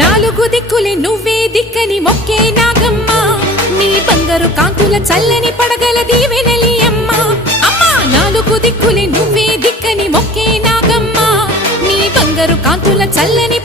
నాలుగు దిక్కులే నువ్వే దిక్కని మొక్కే నాగమ్మ నీ బంగారు కాంతుల చల్లని పడగల దీవెనలి అమ్మ అమ్మా నాలుగు దిక్కులే నువ్వే దిక్కని మొక్కే నాగమ్మ నీ బంగారు కాంతుల చల్లని